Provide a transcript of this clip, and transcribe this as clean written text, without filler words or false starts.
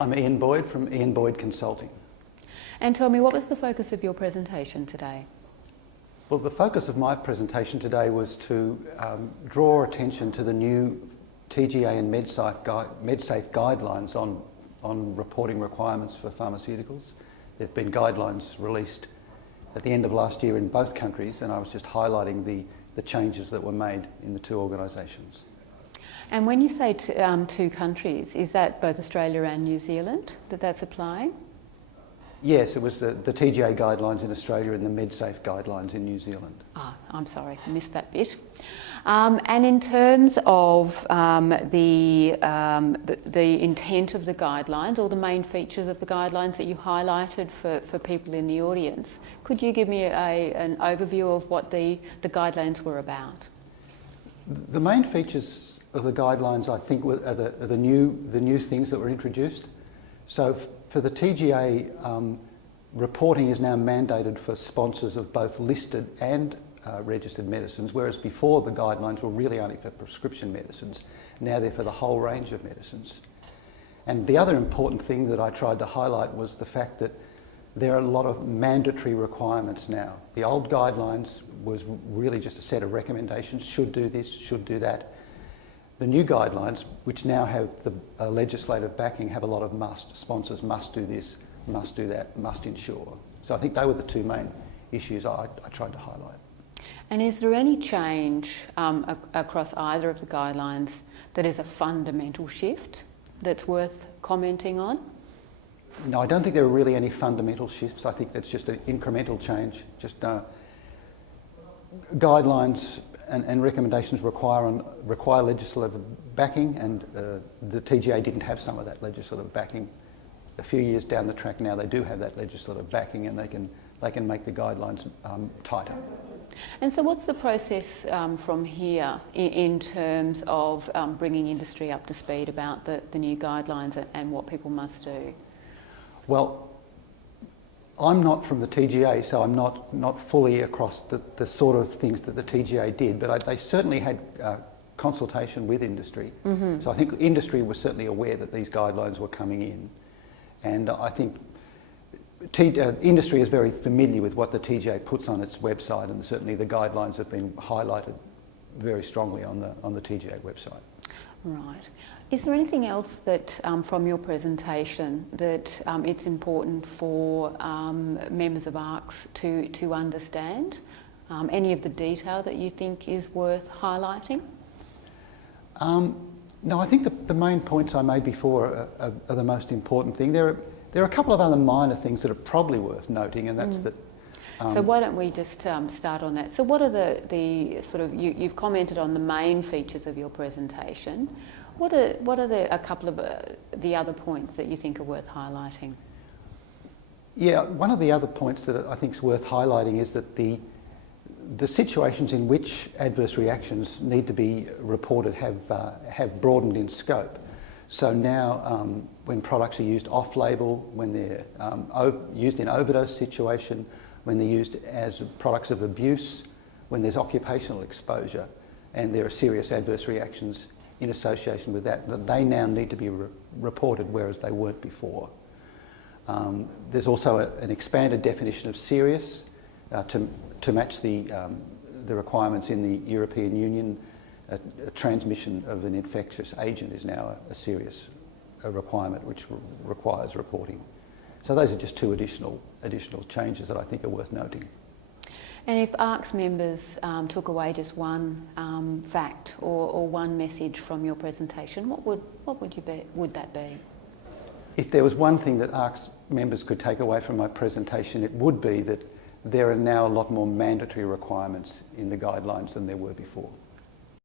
I'm Ian Boyd from Ian Boyd Consulting. And tell me, what was the focus of your presentation today? Well, the focus of my presentation today was to draw attention to the new TGA and MedSafe guidelines on reporting requirements for pharmaceuticals. There have been guidelines released at the end of last year in both countries, and I was just highlighting the changes that were made in the two organisations. And when you say two countries, is that both Australia and New Zealand that's applying? Yes, it was the TGA guidelines in Australia and the MedSafe guidelines in New Zealand. Ah, I'm sorry, I missed that bit. And in terms of the intent of the guidelines, or the main features of the guidelines that you highlighted for people in the audience, could you give me an overview of what the guidelines were about? The main features of the guidelines, I think, are the new things that were introduced. So for the TGA, reporting is now mandated for sponsors of both listed and registered medicines, whereas before the guidelines were really only for prescription medicines. Now they're for the whole range of medicines. And the other important thing that I tried to highlight was the fact that there are a lot of mandatory requirements now. The old guidelines was really just a set of recommendations: should do this, should do that. The new guidelines, which now have the legislative backing, have a lot of must. Sponsors must do this, must do that, must ensure. So I think they were the two main issues I tried to highlight. And is there any change across either of the guidelines that is a fundamental shift that's worth commenting on? No, I don't think there are really any fundamental shifts. I think that's just an incremental change. Just guidelines and recommendations require legislative backing, and the TGA didn't have some of that legislative backing. A few years down the track now, they do have that legislative backing, and they can make the guidelines tighter. And so what's the process from here in terms of bringing industry up to speed about the new guidelines and what people must do? Well, I'm not from the TGA, so I'm not fully across the sort of things that the TGA did, but they certainly had consultation with industry. Mm-hmm. So I think industry was certainly aware that these guidelines were coming in, and I think industry is very familiar with what the TGA puts on its website, and certainly the guidelines have been highlighted very strongly on the TGA website. Right. Is there anything else that, from your presentation, that it's important for members of ARCS to understand? Any of the detail that you think is worth highlighting? No, I think the main points I made before are the most important thing. There are a couple of other minor things that are probably worth noting, and that's that. So why don't we just start on that? So what are the sort of, you've commented on the main features of your presentation. What are a couple of the other points that you think are worth highlighting? Yeah, one of the other points that I think is worth highlighting is that the situations in which adverse reactions need to be reported have broadened in scope. So now when products are used off-label, when they're used in overdose situation, when they're used as products of abuse, when there's occupational exposure, and there are serious adverse reactions in association with that they now need to be reported, whereas they weren't before. There's also an expanded definition of serious to match the requirements in the European Union. A transmission of an infectious agent is now a serious requirement which requires reporting. So those are just two additional changes that I think are worth noting. And if ARCS members took away just one fact or one message from your presentation, what would that be? If there was one thing that ARCS members could take away from my presentation, it would be that there are now a lot more mandatory requirements in the guidelines than there were before.